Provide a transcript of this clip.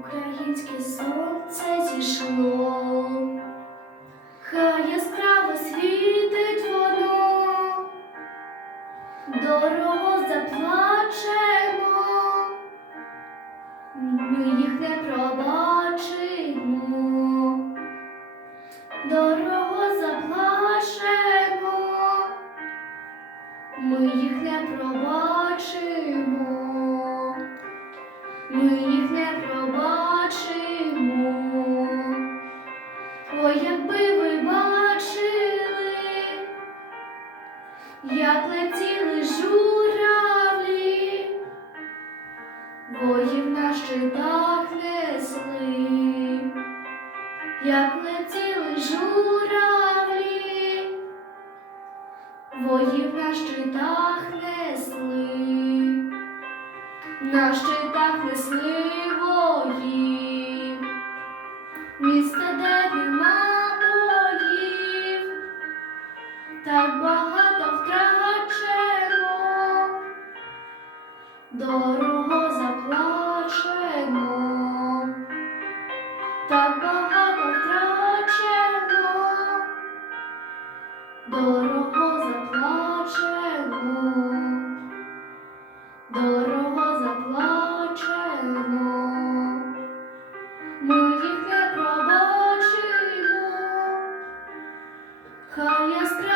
Українське сонце зійшло, хай яскраво світить воно, дорого заплачемо, ми їх не пробачимо, дорого заплачемо, ми їх не пробачимо. Ми їх як летіли журавлі, воїв на щитах несли, як летіли журавлі, воїв на щитах несли. На щитах несли воїв, дорого заплачено, так багато втрачено, дорого заплачено. Дорого заплачено, ми не пробачимо, хай яскраво